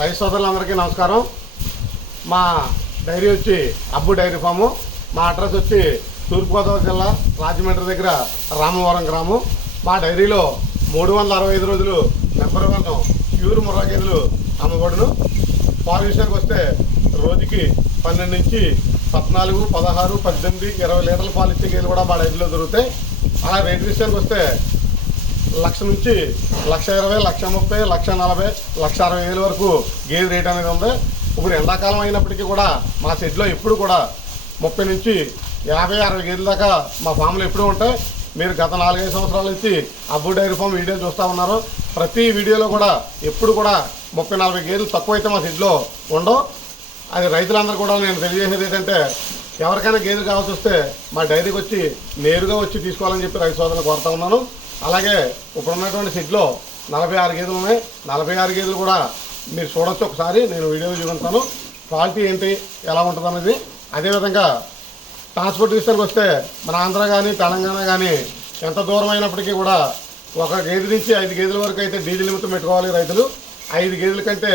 రైతు సోదరులందరికీ నమస్కారం. మా డైరీ వచ్చి అబ్బు డైరీ ఫాము. మా అడ్రస్ వచ్చి తూర్పుగోదావరి జిల్లా రాజమండ్రి దగ్గర రామవరం గ్రామం. మా డైరీలో మూడు వందల అరవై ఐదు రోజులు నెంబర్ వన్ ప్యూర్ ముర్రా గేదెలు అమ్మబడును. పాలు విషయానికి వస్తే రోజుకి పన్నెండు నుంచి పద్నాలుగు పదహారు పద్దెనిమిది ఇరవై లీటర్ల పాలు ఇచ్చే గేదెలు కూడా మా డైరీలో దొరుకుతాయి. అలా రేటు విషయానికి వస్తే లక్ష నుంచి లక్ష ఇరవై లక్ష ముప్పై లక్ష నలభై లక్ష అరవై వేల వరకు గేదె రేట్ అనేది ఉంది. ఇప్పుడు ఎండాకాలం అయినప్పటికీ కూడా మా షెడ్లో ఎప్పుడు కూడా ముప్పై నుంచి యాభై అరవై గేదెల దాకా మా ఫామ్లో ఎప్పుడు ఉంటాయి. మీరు గత నాలుగైదు సంవత్సరాల నుంచి అబ్బు డైరీ ఫామ్ వీడియోలు చూస్తూ ఉన్నారు. ప్రతి వీడియోలో కూడా ఎప్పుడు కూడా ముప్పై నలభై గేదెలు తక్కువ అయితే మా షెడ్లో ఉండవు. అది రైతులందరూ కూడా నేను తెలియజేసేది ఏంటంటే ఎవరికైనా గేదెలు కావాల్సి వస్తే మా డైరీకి వచ్చి నేరుగా వచ్చి తీసుకోవాలని చెప్పి రైతు సోదరులు కోరుతా ఉన్నాను. అలాగే ఇప్పుడు ఉన్నటువంటి షెడ్లో నలభై ఆరు గేదెలు ఉన్నాయి. నలభై ఆరు గేదెలు కూడా మీరు చూడొచ్చు ఒకసారి. నేను వీడియో చూపిస్తాను. క్వాలిటీ ఏంటి ఎలా ఉంటుంది అనేది అదేవిధంగా ట్రాన్స్పోర్ట్ విషయానికి వస్తే మన ఆంధ్ర కానీ తెలంగాణ కానీ ఎంత దూరం అయినప్పటికీ కూడా ఒక గేదె నుంచి ఐదు గేదెల వరకు అయితే డీజిల్ నిమిత్తం పెట్టుకోవాలి రైతులు. ఐదు గేదెల కంటే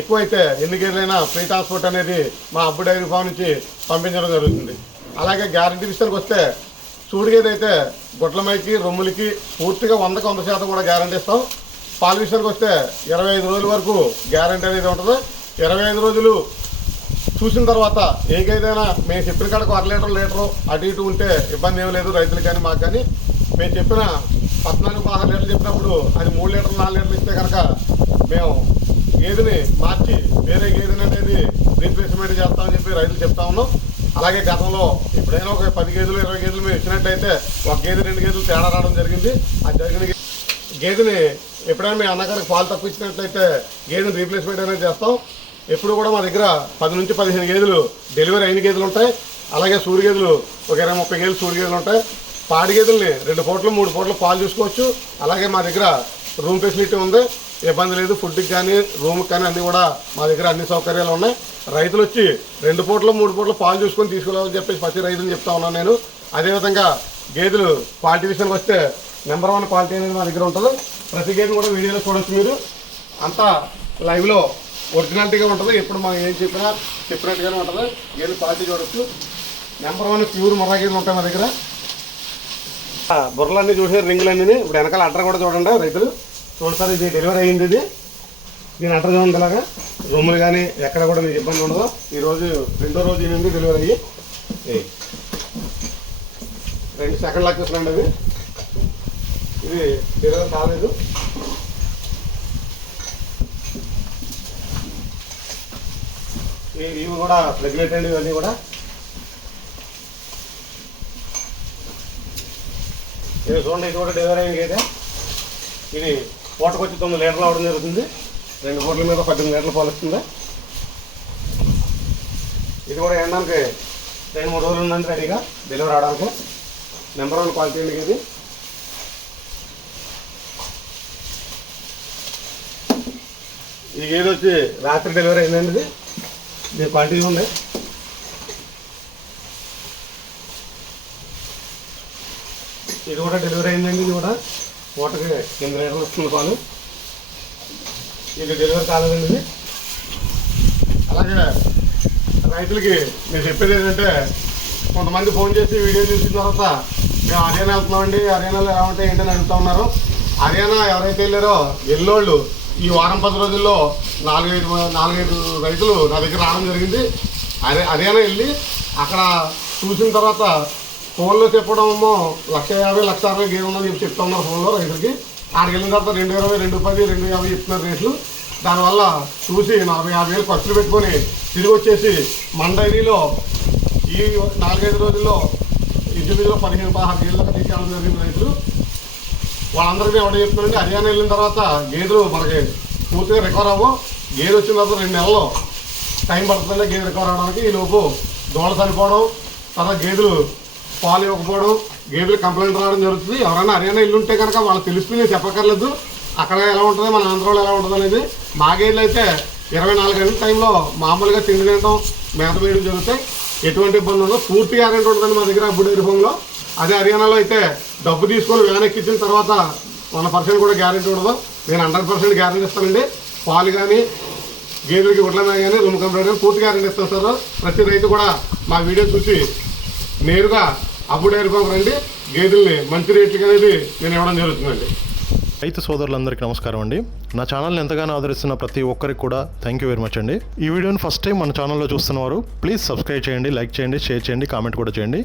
ఎక్కువైతే ఎన్ని గేదెలైనా ఫ్రీ ట్రాన్స్పోర్ట్ అనేది మా అబ్బు డైరీ ఫామ్ నుంచి పంపించడం జరుగుతుంది. అలాగే గ్యారంటీ విషయానికి వస్తే చూడు గుట్లమైకి రొమ్ములకి పూర్తిగా వందకు వంద శాతం కూడా గ్యారంటీ ఇస్తాం. పాల విషయానికి వస్తే ఇరవై ఐదు రోజుల వరకు గ్యారంటీ అనేది ఉంటుంది. ఇరవై ఐదు రోజులు చూసిన తర్వాత ఏ గేదైనా మేము చెప్పిన కాడకు అర లీటర్ లీటరు అటు ఇటు ఉంటే ఇబ్బంది ఏమీ లేదు రైతులు కానీ మాకు కానీ. మేము చెప్పిన పద్నాలుగు పదహారు లీటర్లు చెప్పినప్పుడు అది మూడు లీటర్లు నాలుగు లీటర్లు ఇస్తే కనుక మేము గేదెని మార్చి వేరే గేదెని అనేది రీప్లేస్మెంట్ చేస్తామని చెప్పి రైతులు చెప్తా ఉన్నాం. అలాగే గతంలో ఎప్పుడైనా ఒక పది గేదెలు ఇరవై గేదెలు మేము ఇచ్చినట్టయితే ఒక గేదె రెండు గేదెలు తేడా రావడం జరిగింది. ఆ జరిగిన గేదెని ఎప్పుడైనా మీ అన్నగారికి పాలు తక్కువ ఇచ్చినట్లయితే గేదెని రీప్లేస్మెంట్ అనేది చేస్తాం. ఎప్పుడు కూడా మా దగ్గర పది నుంచి పదిహేను గేదెలు డెలివరీ అయిన గేదెలు ఉంటాయి. అలాగే సూర్య గేదెలు ఒక ఇరవై ముప్పై గేదెలు సూర్య గేదెలు ఉంటాయి. పాడి గేదెల్ని రెండు పూటలు మూడు పూటలు పాలు చూసుకోవచ్చు. అలాగే మా దగ్గర రూమ్ ఫెసిలిటీ ఉంది. ఇబ్బంది లేదు. ఫుడ్కి కానీ రూమ్కి కానీ అన్నీ కూడా మా దగ్గర అన్ని సౌకర్యాలు ఉన్నాయి. రైతులు వచ్చి రెండు పూటలు మూడు పూటలు పాలు చూసుకొని తీసుకెళ్ళాలని చెప్పేసి ప్రతి రైతులు చెప్తా ఉన్నాను నేను. అదేవిధంగా గేదెలు క్వాలిటీ విషయానికి వస్తే నెంబర్ వన్ క్వాలిటీ అనేది మా దగ్గర ఉంటుంది. ప్రతి గేదె కూడా వీడియోలో చూడొచ్చు మీరు. అంతా లైవ్లో ఒరిజినాలిటీగా ఉంటుంది. ఎప్పుడు మనం ఏం చెప్పినా చెప్పినట్టుగానే ఉంటుంది. గేదెలు క్వాలిటీ చూడొచ్చు. నెంబర్ వన్ ప్యూర్ ముర్రా గేదెలు ఉంటాయి మా దగ్గర. బుర్రలన్నీ చూసారు రింగులన్నీ. ఇప్పుడు వెనకాల అడ్ర కూడా చూడండి రైతులు. చూడండి సార్ ఇది డెలివరీ అయ్యింది ఇది. నేను అడ్ర చూడండి ఇలాగా? రూములు కానీ ఎక్కడ కూడా మీకు ఇబ్బంది ఉండదు. ఈరోజు రెండో రోజు ఎనిమిది డెలివరీ అయ్యి. రెండు సెకండ్ లెక్కిస్తున్నాండి అది ఇది. డెలివరీ కాలేదు. ఇవి కూడా ప్రెగ్నెంట్ అండి ఇవన్నీ కూడా. ఇది చూడండి ఇది కూడా డెలివరీ అయింది అయితే. ఇది పూటకు వచ్చి తొమ్మిది లీటర్లు అవడం జరుగుతుంది. రెండు పూటల మీద పద్దెనిమిది లీటర్లు పాలు వస్తుంది ఇది కూడా ఎండడానికి రెండు మూడు రోజులు ఉందండి రెడీగా డెలివరీ అవడానికి నెంబర్ వన్ క్వాలిటీ అండి ఇది. ఈ గేదె వచ్చి రాత్రి డెలివరీ అయిందండి ఇది. దీని క్వాలిటీ ఉంది. ఇది కూడా డెలివరీ అయిందండి ఇది కూడా. పూటకి ఎనిమిది లీటర్లు వస్తుంది పాలు. ఇది డెలివరీ కాలేదండి అలాగే రైతులకి నేను చెప్పేది ఏంటంటే కొంతమంది ఫోన్ చేసి వీడియో చూసిన తర్వాత మేము హర్యానా వెళ్తున్నామండి హర్యానాలో ఎలా ఉంటాయి ఏంటని అడుగుతా ఉన్నారు. హర్యానా ఎవరైతే వెళ్ళారో ఎల్లోళ్ళు ఈ వారం పది రోజుల్లో నాలుగైదు నాలుగైదు రైతులు నా దగ్గర రావడం జరిగింది. అదే హర్యానా వెళ్ళి అక్కడ చూసిన తర్వాత ఫోన్లో చెప్పడం లక్ష యాభై లక్ష అరవై గేమ్ ఉందని చెప్పి చెప్తా ఉన్నారు ఫోన్లో రైతులకి. ఆడికి వెళ్ళిన తర్వాత రెండు ఇరవై రెండు పది రెండు యాభై చెప్తున్నారు రేట్లు. దానివల్ల చూసి నలభై యాభై వేలు ఖర్చులు పెట్టుకొని తిరిగి వచ్చేసి మన డైరీలో ఈ నాలుగైదు రోజుల్లో ఇంచుమించులో పదిహేను పదహారు గేదెలకు తీసుకెళ్ళడం జరిగింది రైతులు. వాళ్ళందరికీ ఎవడ చెప్తున్నారంటే హర్యానా వెళ్ళిన తర్వాత గేదెలు మనకి పూర్తిగా రికవర్ అవ్వవు గేదె వచ్చిన తర్వాత రెండు నెలలు టైం పడుతుందంటే గేదె రికవర్ అవడానికి ఈ లోపు దోళ సరిపోవడం తర్వాత గేదెలు పాలు ఇవ్వకపోవడం గేదెలు కంప్లైంట్ రావడం జరుగుతుంది. ఎవరైనా హర్యానా ఇల్లు ఉంటే కనుక వాళ్ళకి తెలిసి నేను చెప్పక్కర్లేదు. అక్కడ ఎలా ఉంటుంది మన ఆంధ్రాలో ఎలా ఉంటుంది అనేది మా గేదెలు అయితే ఇరవై నాలుగు గంటల టైంలో మామూలుగా తిండి తినడం మేత వేయడం జరుగుతాయి. ఎటువంటి ఇబ్బంది ఉండదు. పూర్తి గ్యారెంటీ ఉంటుందండి మా దగ్గర అప్పుడు డైరీ అదే హర్యానాలో అయితే డబ్బు తీసుకొని వ్యాన్ ఎక్కించిన తర్వాత వన్ పర్సెంట్ కూడా గ్యారెంటీ ఉండదు. నేను హండ్రెడ్ పర్సెంట్ గ్యారెంటీ ఇస్తానండి. పాలు కానీ గేదెలకి గుడ్ల కానీ రూమ్ కంప్లీట్ కానీ పూర్తి గ్యారెంటీ ఇస్తాను సార్. ప్రతి రైతు కూడా మా వీడియో చూసి నేరుగా అప్పుడు డైరీ రండి గేదెల్ని మంచి రేట్లకి అనేది నేను ఇవ్వడం జరుగుతుందండి. రైతు సోదరులందరికీ నమస్కారం అండి. నా ఛానల్ని ఎంతగానో ఆదరిస్తున్న ప్రతి ఒక్కరికి కూడా థ్యాంక్ యూ వెరీ మచ్ అండి. ఈ వీడియోని ఫస్ట్ టైం మన ఛానల్లో చూస్తున్నవారు ప్లీజ్ సబ్స్క్రైబ్ చేయండి లైక్ చేయండి షేర్ చేయండి కామెంట్ కూడా చేయండి.